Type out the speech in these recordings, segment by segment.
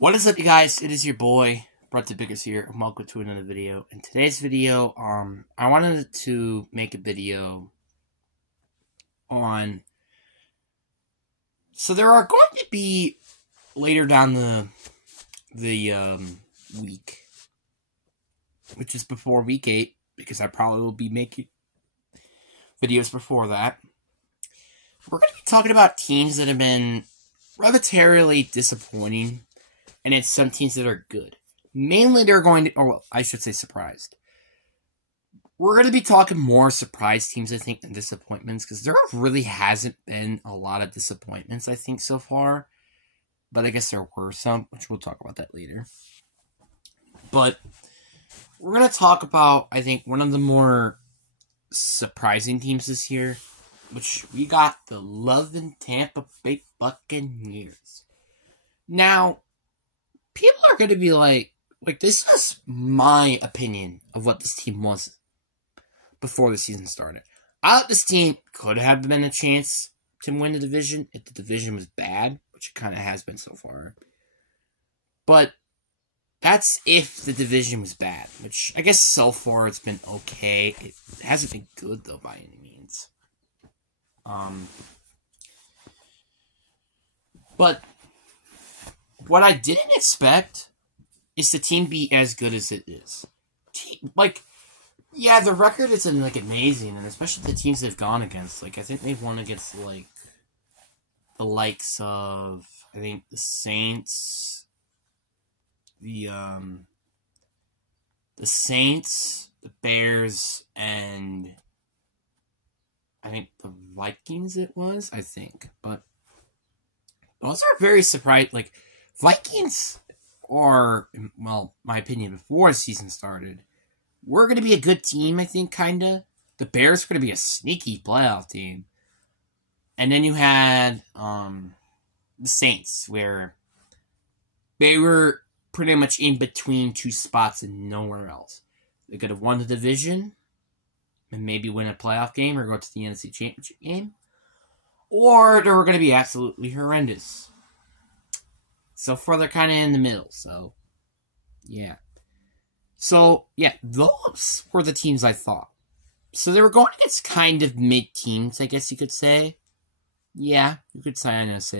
What is up, you guys? It is your boy, buccaneers here, and welcome to another video. In today's video, I wanted to make a video on... So there are going to be, later down the week, which is before week 8, because I probably will be making videos before that. We're going to be talking about teams that have been relatively disappointing, and it's some teams that are good. Mainly they're going to, or well, I should say surprised. We're going to be talking more surprise teams, I think, than disappointments, because there really hasn't been a lot of disappointments, I think, so far. But I guess there were some, which we'll talk about that later. But we're going to talk about, I think, one of the more surprising teams this year, which we got the loving Tampa Bay Buccaneers. Now, people are going to be like, this is my opinion of what this team was before the season started. I thought this team could have been a chance to win the division if the division was bad, which it kind of has been so far. But that's if the division was bad, which I guess so far it's been okay. It hasn't been good, though, by any means. But what I didn't expect is the team be as good as it is. Yeah, the record isn't, amazing, and especially the teams they've gone against. I think they've won against, the likes of, the Saints, the Saints, the Bears, and I think the Vikings but those are very surprised. Vikings are, well, my opinion, before the season started, we're going to be a good team, I think, kind of. The Bears are going to be a sneaky playoff team. And then you had the Saints, where they were pretty much in between two spots and nowhere else. They could have won the division and maybe win a playoff game or go to the NFC Championship game. Or they were going to be absolutely horrendous. So far, they're kind of in the middle, so, yeah. So, yeah, those were the teams I thought. So they were going against kind of mid-teams, I guess you could say. Yeah, you could say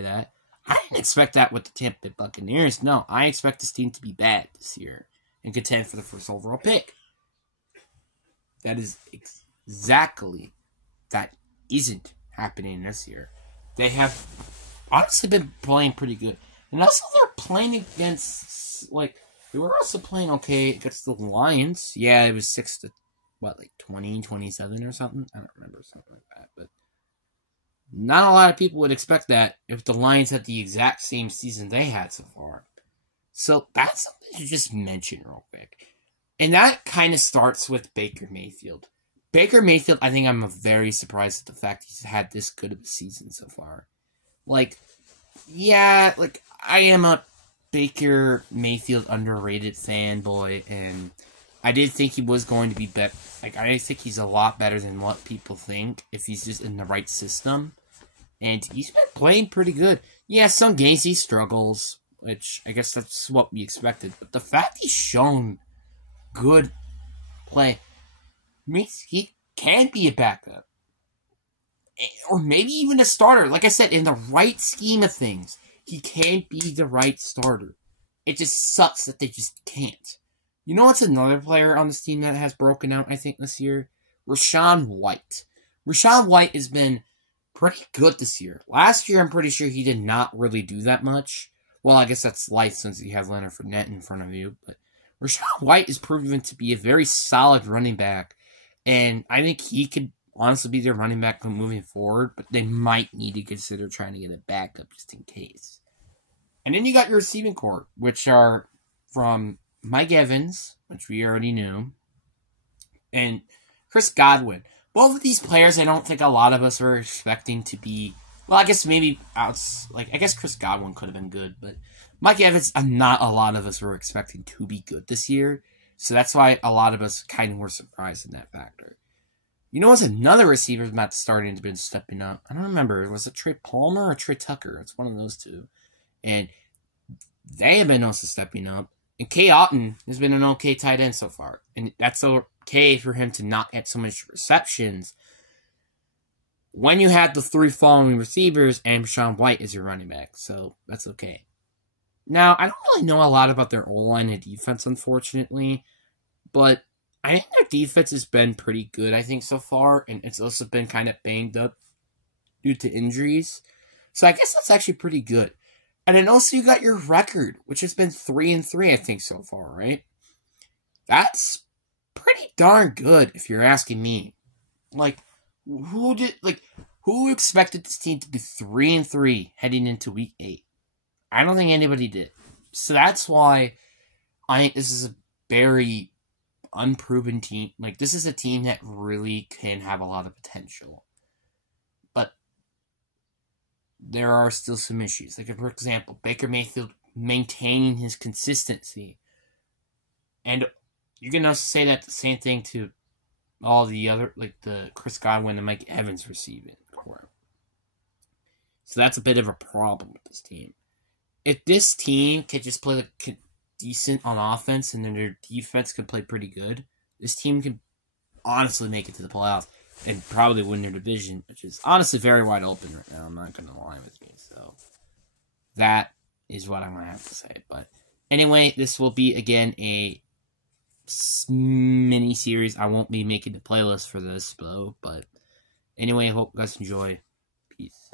that. I didn't expect that with the Tampa Bay Buccaneers. No, I expect this team to be bad this year and contend for the first overall pick. That is exactly, that isn't happening this year. They have honestly been playing pretty good. And also, they're playing against, they were also playing okay against the Lions. Yeah, it was 20, 27 or something? I don't remember, something like that. But not a lot of people would expect that if the Lions had the exact same season they had so far. So, that's something to just mention real quick. And that kind of starts with Baker Mayfield. Baker Mayfield, I think I'm very surprised at the fact he's had this good of a season so far. I am a Baker Mayfield underrated fanboy, and I did think he was going to be better. I think he's a lot better than what people think if he's just in the right system. And he's been playing pretty good. Yeah, some games he struggles, which I guess that's what we expected. But the fact he's shown good play means he can be a backup. Or maybe even a starter. Like I said, in the right scheme of things, he can be the right starter. It just sucks that they just can't. You know what's another player on this team that has broken out, I think, this year? Rachaad White. Rachaad White has been pretty good this year. Last year, I'm pretty sure he did not really do that much. Well, I guess that's life since you have Leonard Fournette in front of you. But Rachaad White is proven to be a very solid running back. And I think he could honestly be their running back moving forward. But they might need to consider trying to get a backup just in case. And then you got your receiving corps, which are from Mike Evans, which we already knew, and Chris Godwin. Both of these players, I don't think a lot of us were expecting to be. Well, I guess maybe I guess Chris Godwin could have been good, but Mike Evans, not a lot of us were expecting to be good this year. So that's why a lot of us kind of were surprised in that factor. You know what's another receiver that's starting to be stepping up? I don't remember. Was it Trey Palmer or Trey Tucker? It's one of those two. And they have been also stepping up. And K. Otten has been an okay tight end so far. And that's okay for him to not get so much receptions when you had the 3 following receivers and Sean White as your running back. So that's okay. Now, I don't really know a lot about their O-line and defense, unfortunately. But I think their defense has been pretty good, I think, so far. And it's also been kind of banged up due to injuries. So I guess that's actually pretty good. And then also you got your record, which has been 3-3, I think, so far, right? That's pretty darn good, if you're asking me. Like, who expected this team to be 3-3 heading into week 8? I don't think anybody did. So that's why I think this is a very unproven team. Like, this is a team that really can have a lot of potential. But there are still some issues. Like, for example, Baker Mayfield maintaining his consistency. And you can also say that the same thing to all the other, like the Chris Godwin and Mike Evans receiving core. So that's a bit of a problem with this team. If this team could just play decent on offense and then their defense could play pretty good, this team can honestly make it to the playoffs and probably win their division, which is honestly very wide open right now. I'm not going to lie with me. So that is what I'm going to have to say. But anyway, this will be, again, a mini series. I won't be making the playlist for this, though. But anyway, I hope you guys enjoy. Peace.